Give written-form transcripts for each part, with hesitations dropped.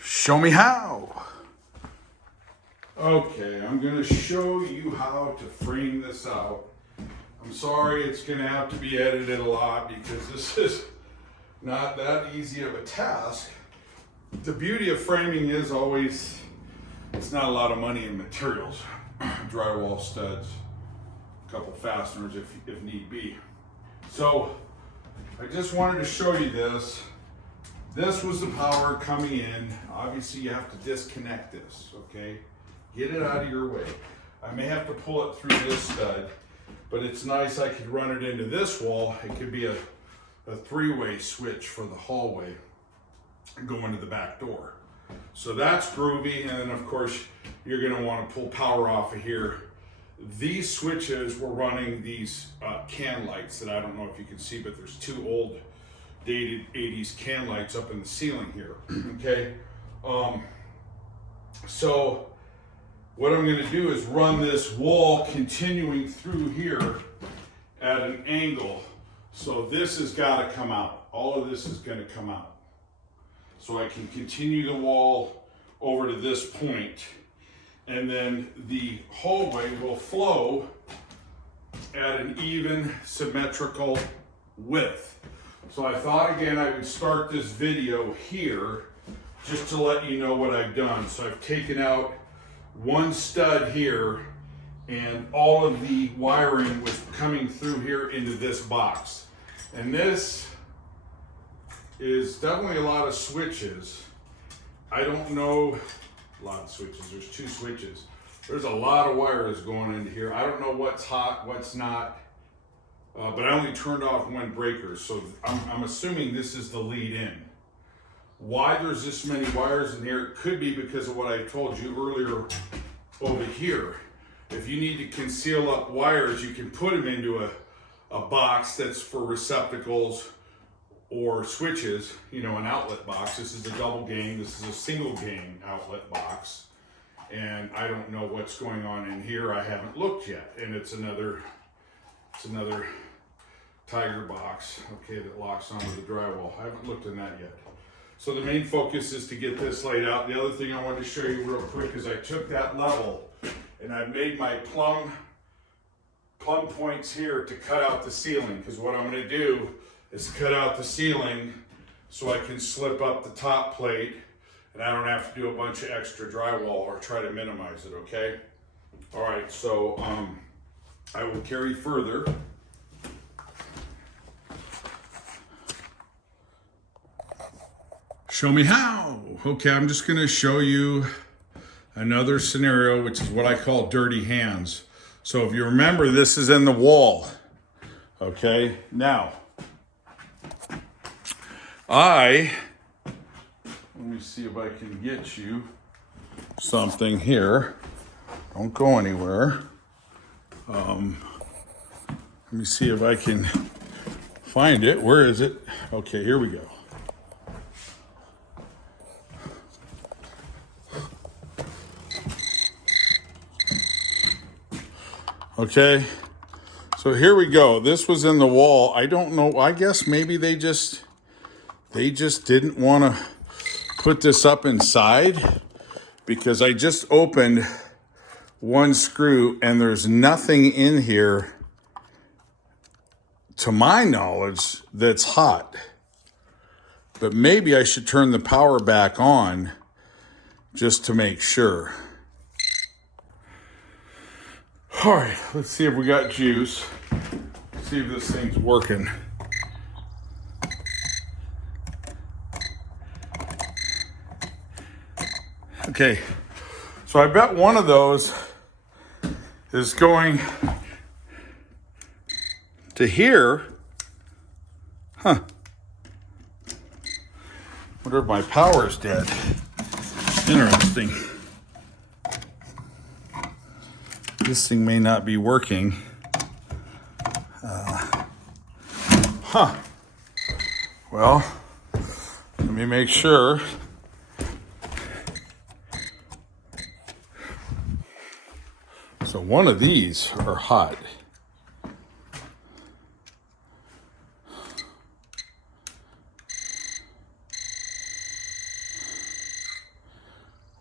Show me how. Okay, I'm gonna show you how to frame this out. I'm sorry it's gonna have to be edited a lot because this is not that easy of a task. The beauty of framing is always, it's not a lot of money in materials. Drywall studs, a couple fasteners if need be. So I just wanted to show you this. This was the power coming in. Obviously you have to disconnect this, okay? Get it out of your way. I may have to pull it through this stud, but it's nice I could run it into this wall. It could be a three-way switch for the hallway and go into the back door. So that's groovy, and then of course you're gonna wanna pull power off of here. These switches were running these can lights that I don't know if you can see, but there's two old dated 80s can lights up in the ceiling here, okay? So what I'm gonna do is run this wall continuing through here at an angle. So this has gotta come out. All of this is gonna come out. So I can continue the wall over to this point, and then the hallway will flow at an even symmetrical width. So I thought again I would start this video here just to let you know what I've done. So I've taken out one stud here, and all of the wiring was coming through here into this box. And this is definitely a lot of switches. I don't know, a lot of switches, there's two switches. There's a lot of wires going into here. I don't know what's hot, what's not, but I only turned off one breaker, so I'm assuming this is the lead in. Why there's this many wires in here, it could be because of what I told you earlier over here. If you need to conceal up wires, you can put them into a box that's for receptacles or switches, you know, an outlet box. This is a double gang, this is a single gang outlet box. And I don't know what's going on in here. I haven't looked yet. And it's another tiger box, okay, that locks onto the drywall. I haven't looked in that yet. So the main focus is to get this laid out. The other thing I wanted to show you real quick is I took that level and I made my plumb points here to cut out the ceiling, because what I'm gonna do is cut out the ceiling so I can slip up the top plate and I don't have to do a bunch of extra drywall or try to minimize it, okay? All right, so I will carry further. Show me how. Okay, I'm just gonna show you another scenario, which is what I call dirty hands. So if you remember, this is in the wall, okay? Now, let me see if I can get you something here. Don't go anywhere. Let me see if I can find it. Where is it? Okay, here we go. Okay, so here we go. This was in the wall. I don't know, I guess maybe they just didn't want to put this up inside, because I just opened one screw and there's nothing in here, to my knowledge, that's hot. But maybe I should turn the power back on just to make sure. All right, let's see if we got juice. See if this thing's working. Okay, so I bet one of those is going to here. Huh. Wonder if my power is dead. Interesting. This thing may not be working. Well, let me make sure. So one of these are hot.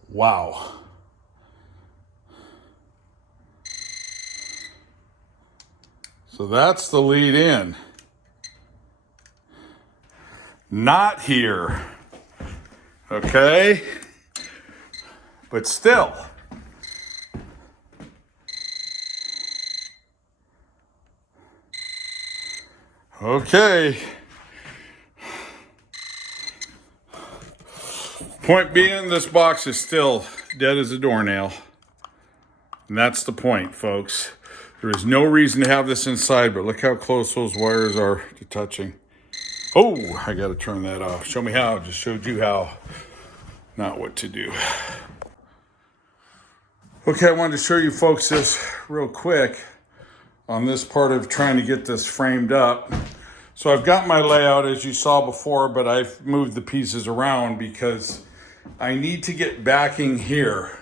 Wow. So that's the lead in. Not here. Okay? But still. Okay. Point being, this box is still dead as a doornail. And that's the point, folks. There is no reason to have this inside, but look how close those wires are to touching. Oh, I got to turn that off. Show me how. Just showed you how, not what to do. Okay, I wanted to show you folks this real quick on this part of trying to get this framed up. So I've got my layout as you saw before, but I've moved the pieces around because I need to get backing here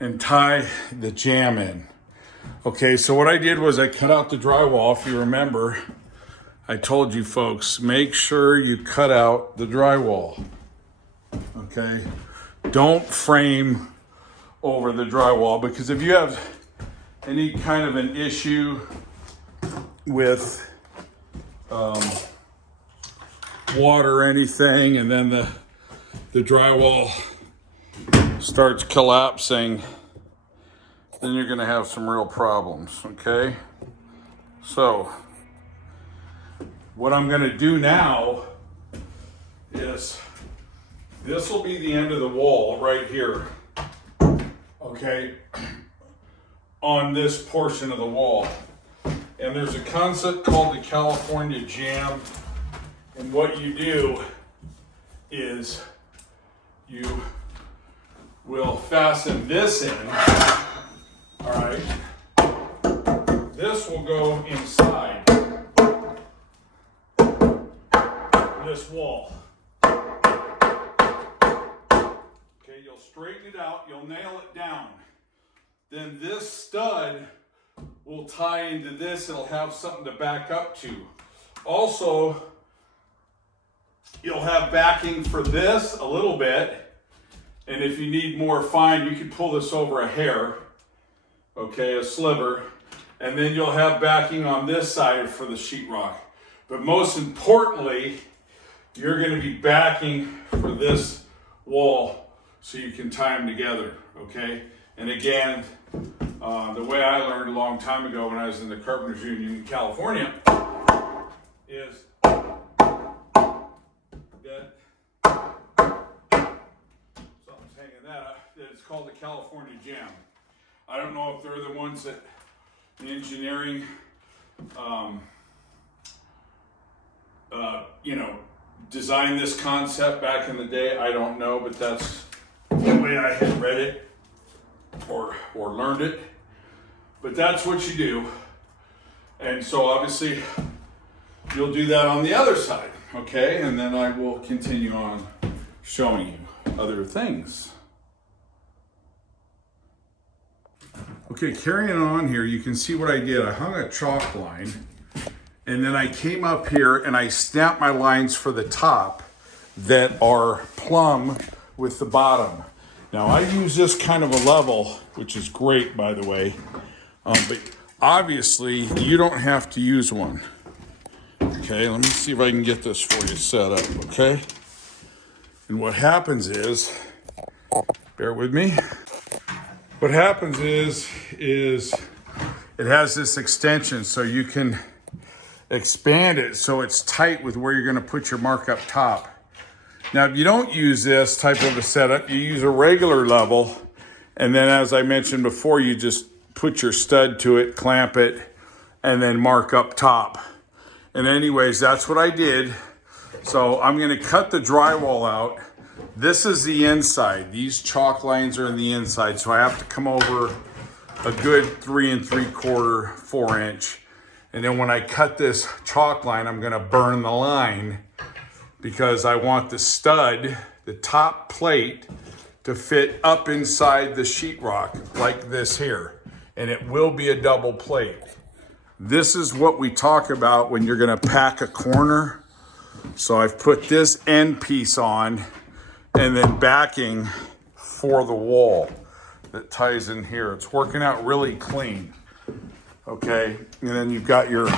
and tie the jamb in. Okay, so what I did was I cut out the drywall. If you remember, I told you folks, make sure you cut out the drywall. Okay, don't frame over the drywall, because if you have any kind of an issue with water or anything, and then the drywall starts collapsing, then you're going to have some real problems. Okay, so what I'm going to do now is, this will be the end of the wall right here. Okay, on this portion of the wall. And there's a concept called the California jamb. And what you do is you will fasten this in. All right. This will go inside this wall. Okay, you'll straighten it out, you'll nail it down. Then this stud will tie into this. It'll have something to back up to. Also, you'll have backing for this a little bit. And if you need more fine, you can pull this over a hair. Okay, a sliver. And then you'll have backing on this side for the sheetrock. But most importantly, you're going to be backing for this wall so you can tie them together. Okay? And again, the way I learned a long time ago when I was in the Carpenters Union in California is that something's hanging that up. It's called the California jamb. I don't know if they're the ones that in engineering, designed this concept back in the day. I don't know, but that's the way I had read it or learned it. But that's what you do. And so obviously you'll do that on the other side, okay? And then I will continue on showing you other things. Okay, carrying on here, you can see what I did. I hung a chalk line, and then I came up here and I snapped my lines for the top that are plumb with the bottom. Now I use this kind of a level, which is great, by the way, but obviously you don't have to use one. Okay, let me see if I can get this for you set up, okay? And what happens is, bear with me. What happens is it has this extension so you can expand it so it's tight with where you're going to put your mark up top. Now, if you don't use this type of a setup, you use a regular level, and then as I mentioned before, you just put your stud to it, clamp it, and then mark up top. And anyways, that's what I did. So I'm going to cut the drywall out. This is the inside. These chalk lines are in the inside, so I have to come over a good 3 3/4, 4 inch. And then when I cut this chalk line, I'm going to burn the line because I want the stud, the top plate, to fit up inside the sheetrock like this here. And it will be a double plate. This is what we talk about when you're going to pack a corner. So I've put this end piece on, and then backing for the wall that ties in here. It's working out really clean. Okay, and then you've got your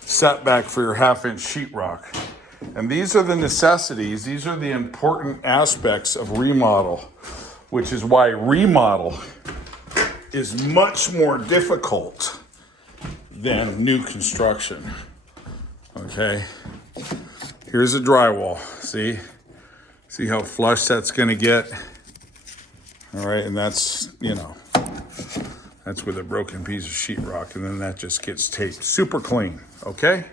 setback for your 1/2-inch sheetrock. And these are the necessities, these are the important aspects of remodel, which is why remodel is much more difficult than new construction. Okay, here's a drywall. See how flush that's gonna get? All right, and that's, you know, that's with a broken piece of sheetrock, and then that just gets taped. Super clean, okay?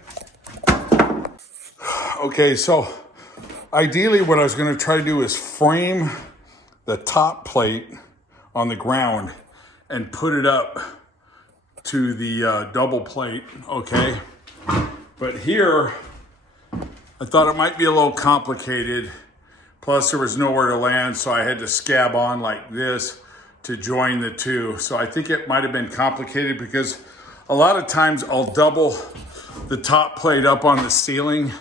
Okay, so ideally what I was gonna try to do is frame the top plate on the ground and put it up to the double plate, okay? But here, I thought it might be a little complicated. Plus there was nowhere to land, so I had to scab on like this to join the two. So I think it might have been complicated because a lot of times I'll double the top plate up on the ceiling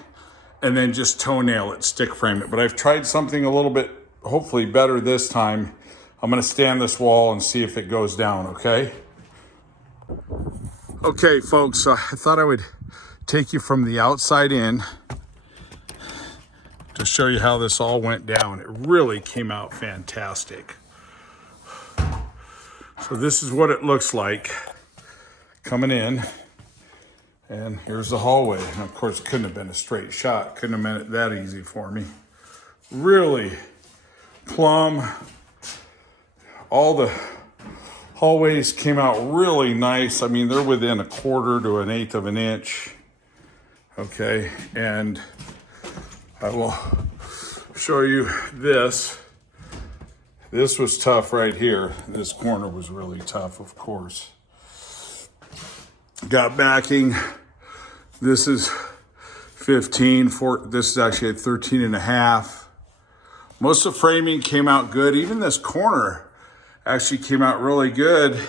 and then just toenail it, stick frame it. But I've tried something a little bit, hopefully better this time. I'm gonna stand this wall and see if it goes down, okay? Okay, folks, I thought I would take you from the outside in to show you how this all went down. It really came out fantastic. So this is what it looks like coming in. And here's the hallway. And of course, it couldn't have been a straight shot. Couldn't have made it that easy for me. Really plumb. All the hallways came out really nice. I mean, they're within 1/4 to 1/8 of an inch. Okay, and I will show you this. This was tough right here. This corner was really tough, of course. Got backing. This is 15. This is actually at 13.5. Most of the framing came out good. Even this corner actually came out really good.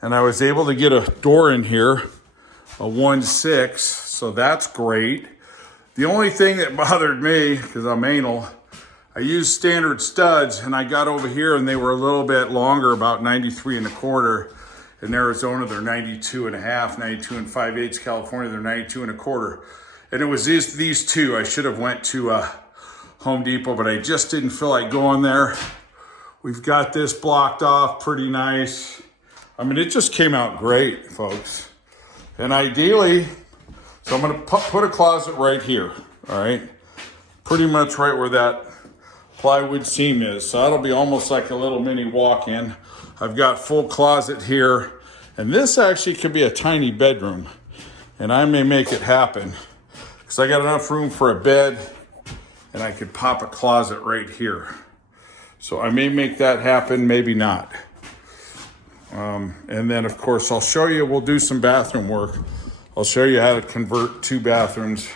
And I was able to get a door in here, a 1/6, so that's great. The only thing that bothered me, because I'm anal, I used standard studs and I got over here and they were a little bit longer, about 93 1/4. In Arizona, they're 92.5, 92 5/8. California, they're 92 1/4. And it was these two. I should have went to Home Depot, but I just didn't feel like going there. We've got this blocked off pretty nice. I mean, it just came out great, folks. And ideally, so I'm gonna put a closet right here, all right? Pretty much right where that plywood seam is. So that'll be almost like a little mini walk-in. I've got full closet here, and this actually could be a tiny bedroom, and I may make it happen because I got enough room for a bed, and I could pop a closet right here. So I may make that happen, maybe not. And then, of course, I'll show you, we'll do some bathroom work. I'll show you how to convert 2 bathrooms,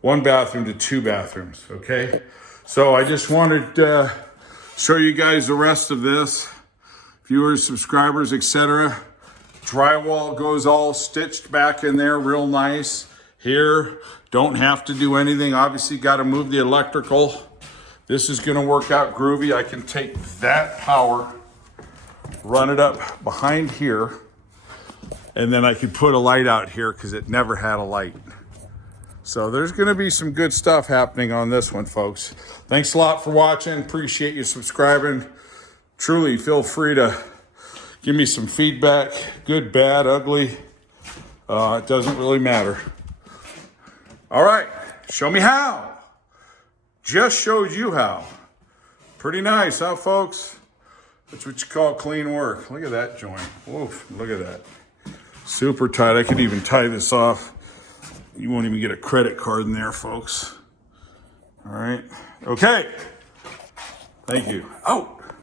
1 bathroom to 2 bathrooms, okay? So I just wanted to show you guys the rest of this. Viewers, subscribers, etc. Drywall goes all stitched back in there real nice. Here, don't have to do anything. Obviously, got to move the electrical. This is going to work out groovy. I can take that power, run it up behind here, and then I could put a light out here because it never had a light. So there's going to be some good stuff happening on this one, folks. Thanks a lot for watching. Appreciate you subscribing. Truly, feel free to give me some feedback, good, bad, ugly. It doesn't really matter. All right, show me how. Just showed you how. Pretty nice, huh, folks? That's what you call clean work. Look at that joint. Woof, look at that. Super tight. I could even tie this off. You won't even get a credit card in there, folks. All right. Okay. Thank you. Oh.